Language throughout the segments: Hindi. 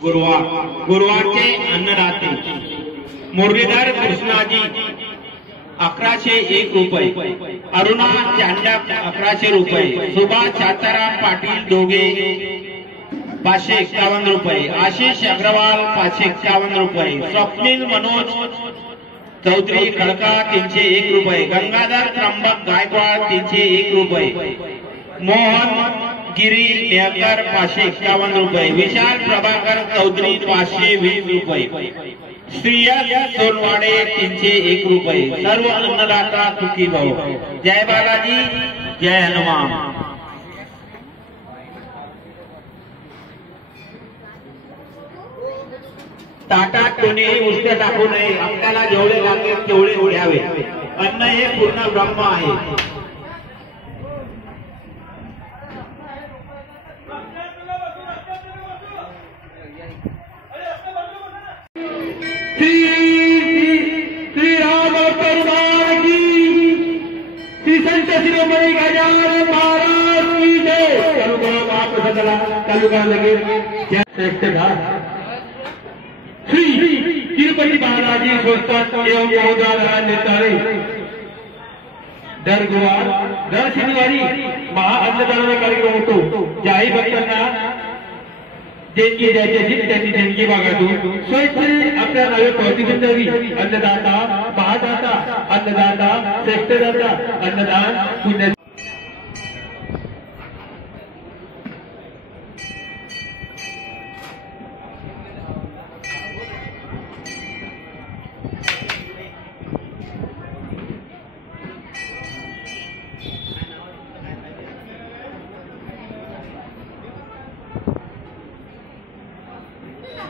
गुरुवार गुरुवारचे अन्नदाते मुरलीधर कृष्णाजी 1101 रुपये, अरुणा चांडक 1100 रुपये, सुभाष शांताराम पाटील दोघे 551 रुपये, आशीष अग्रवाल 551 रुपये, स्वप्नील मनोज चौधरी खड़का 301 रुपये, गंगाधर त्र्यंबक गायकवाड 301 रुपये, मोहन गिरी नेहकर 551 रुपये, विशाल प्रभाकर चौधरी 520 रुपये, श्रेयस सोनवाडे 301 रुपये। सर्व अन्नदाता सुखी भव। जय बालाजी, जय हनुमान। ताटात कोणीही उष्ट टाकू नये, आपल्याला जेवढे लागेल तेवढे घ्यावे। अन्न हे पूर्ण ब्रह्म आहे। श्री राम भगवान की, श्री संत शिरोमणी गजानन महाराज की जय। तालुका लगे श्री तिरुपति बालाजी संस्थान एवं महोदय नेतारे दर गुरुवार दर शनिवारी महाअन्नदान कार्यक्रम होतो। ज्याही भक्तांना देणगी द्यायची असेल त्यांनी देणगी मागातून स्वयंसेवी आपल्या नावे पावती द्यावी। अन्नदाता महादाता, अन्नदाता श्रेष्ठदाता, अन्नदान पुण्य।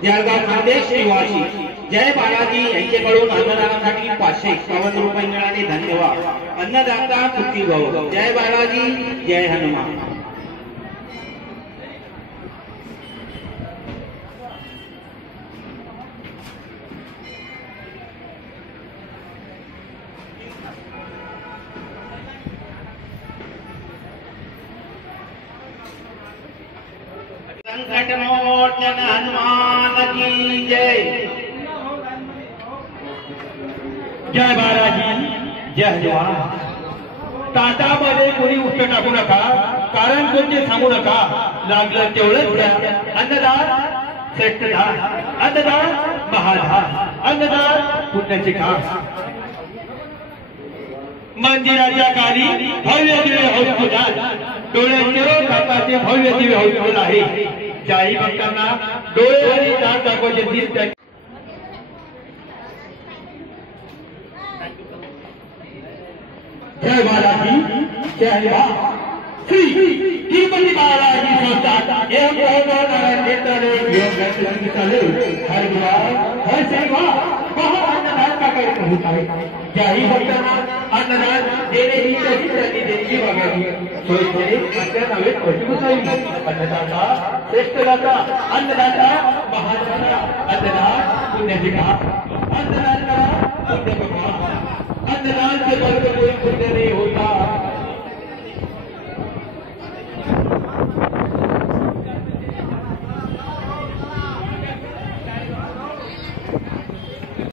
जळगाव खानदेश निवासी जय बालाजी यांच्याकडून अन्नदानासाठी 551 रुपये मिळाले। धन्यवाद। अन्नदाता सुखी भव। जय बालाजी, जय हनुमान। संकट मोचन हनुमान की जय। जय बालाजी, जय हनुमान। ताटामध्ये कोणी उष्ट टाकू नका, कारण कोणते सांगू नका, लागलं तेवढंच घ्या। अन्नदान श्रेष्ठदान, अन्नदान महादान, अन्नदान पुण्याचे काम। मंदिराच्या खाली भव्य दिवे हौसदान, डोळ्याचे काकाचे भव्य दिवे हौसफुल आहे। ज्याही भक्तांना डोळे आणि दात दाखवायचे असतील जय बालाजी, जय हनुमान। श्री तिरुपति बालाजी संस्थान एवं महोदय नेतालय हर गुरुवार हर शनिवार महाअन्नदान का कार्यक्रम होता है। ज्याही भक्तांना अन्नदान देणे ही त्यांनी देणगी मागावी। स्वयंसेवी आपल्या नावे पावती बसावी। अन्नदाता श्रेष्ठदाता, अन्नदाता महादाता, अन्नदान पुण्याचे काम। अन्नदाता